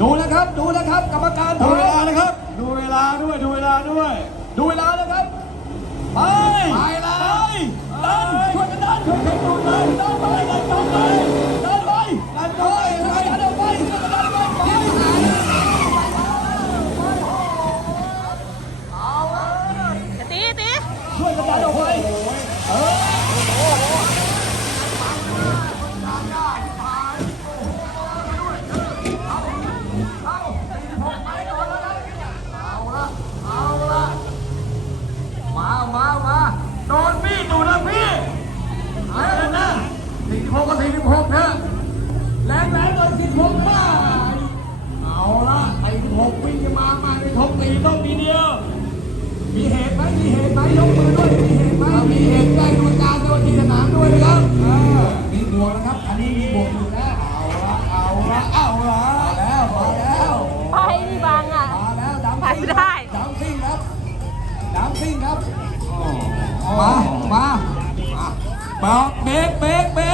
ดูแลครับ ดูแลครับกรรมการดูเวลานะครับ ดูเวลาด้วย ดูเวลาด้วย ดูเวลาแล้วครับ ไป ไปไปช่วยกันดันช่วยกันดัูเลยดันไปดันไปช่วยดันไปดันไปออกไปไปหกนะแรงแรงเลยสิบหกมาเอาละไปหกวิ่งมา มาในทบตีต้องดีเดียวมีเหตุไหมมีเหตุไหมยกมือด้วยมีเหตุไหมมีเหตุใจ้ดูการด้วยที่สนามด้วยนะครับมีหัวนะครับอันนี้มีบวกอยู่แล้วเอาละเอาละเอาละแล้วไปแล้วไปบางอ่ะมาแล้วดำไปได้ดำซิ่งครับดำซิ่งครับมามาเบรกเบรกเบรก